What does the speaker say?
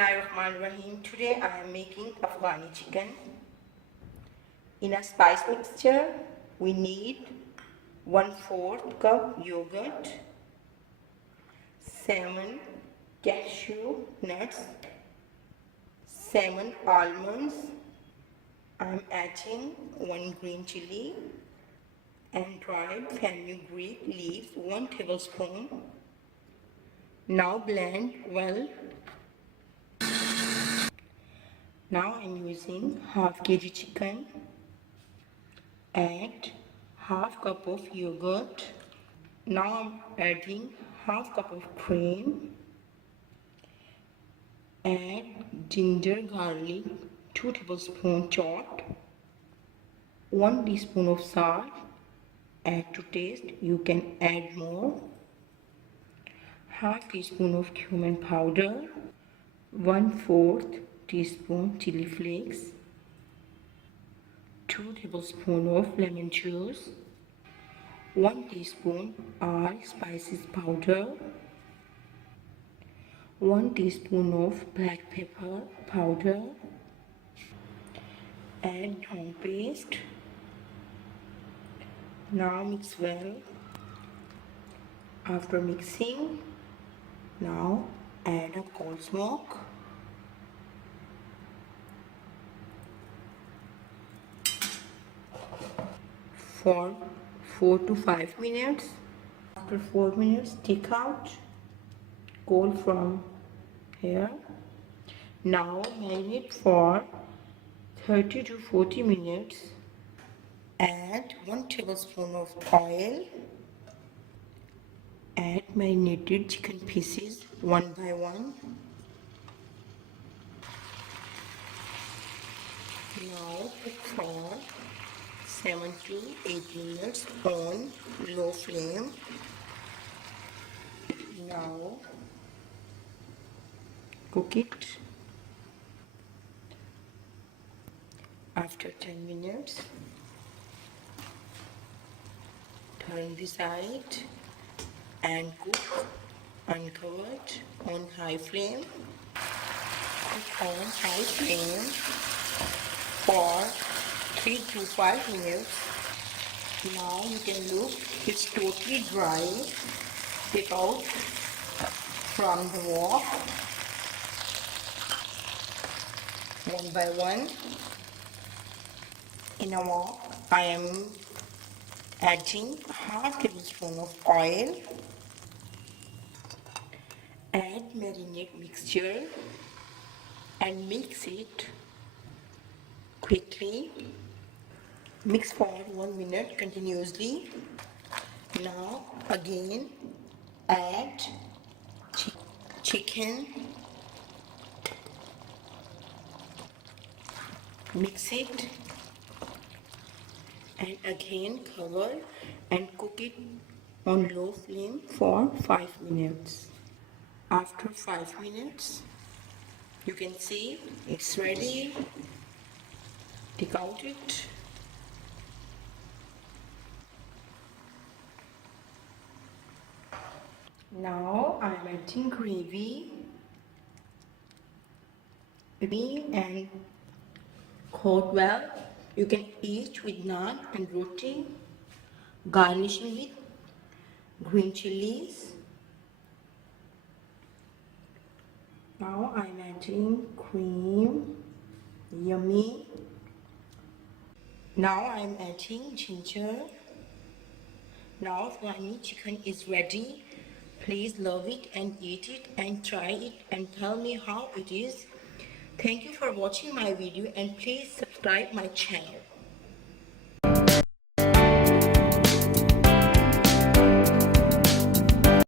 Bismillahirrahmanirrahim. Today I am making afghani chicken. In a spice mixture, we need 1/4 cup yogurt, 7 cashew nuts, 7 almonds. I am adding 1 green chili and dried fenugreek leaves 1 tablespoon. Now blend well. Now I am using half kg chicken. Add half cup of yogurt. Now I am adding half cup of cream. Add ginger garlic 2 tablespoons chopped. 1 teaspoon of salt. Add to taste. You can add more. Half teaspoon of cumin powder. 1/4 teaspoon chili flakes, 2 tablespoons of lemon juice, 1 teaspoon all spices powder, 1 teaspoon of black pepper powder. Add tomato paste. Now mix well. After mixing, now add a cold smoke. For 4 to 5 minutes. After 4 minutes, take out, cold from here. Now marinate for 30 to 40 minutes. Add 1 tablespoon of oil. Add marinated chicken pieces one by one. Now cook for 7 to 8 minutes on low flame. Now cook it. After 10 minutes, turn the side and cook uncovered on high flame. Cook on high flame for 3 to 5 minutes. Now you can look, it's totally dry. Take out from the wok one by one. In a wok, I am adding half tablespoon of oil. Add marinade mixture and mix it quickly. Mix for 1 minute continuously. Now again add chicken. Mix it and again cover and cook it on low flame for 5 minutes. After 5 minutes, you can see it's ready. Take out it. Now I am adding gravy and coat well. You can eat with naan and roti, garnishing with green chilies. Now I am adding cream, yummy. Now I am adding ginger. Now afghani chicken is ready. Please love it and eat it and try it and tell me how it is. Thank you for watching my video and please subscribe my channel.